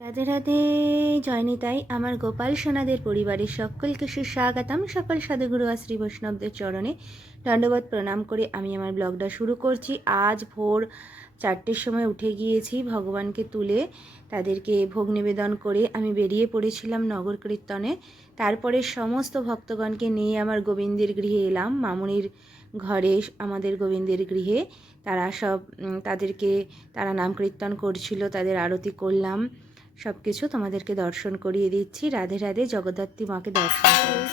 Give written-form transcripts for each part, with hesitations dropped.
রাধে রাধে। জয়নিতাই আমার গোপাল সোনাদের পরিবারের সকলকে সুস্বাগতম। সকল সাধুগুরু আর শ্রী বৈষ্ণবদের চরণে দণ্ডবত প্রণাম করে আমি আমার ব্লগটা শুরু করছি। আজ ভোর 4টের সময় উঠে গিয়েছি, ভগবানকে তুলে তাদেরকে ভোগ নিবেদন করে আমি বেরিয়ে পড়েছিলাম নগর কীর্তনে। তারপরে সমস্ত ভক্তগণকে নিয়ে আমার গোবিন্দের গৃহে এলাম, মামুনির ঘরে, আমাদের গোবিন্দের গৃহে। তারা সব তারা নাম কীর্তন করছিল, তাদের আরতি করলাম, সব কিছু তোমাদেরকে দর্শন করিয়ে দিচ্ছি। রাধে রাধে। জগদ্ধাত্রী মাকে দর্শন করো।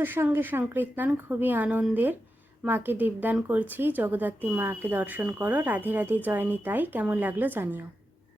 ভক্তর সঙ্গে সংকীর্তন খুবই আনন্দের। মাকে দীপদান করছি। জগদ্ধাত্রী মাকে দর্শন করো। রাধে রাধে, জয় নিতাই। কেমন লাগলো জানিও।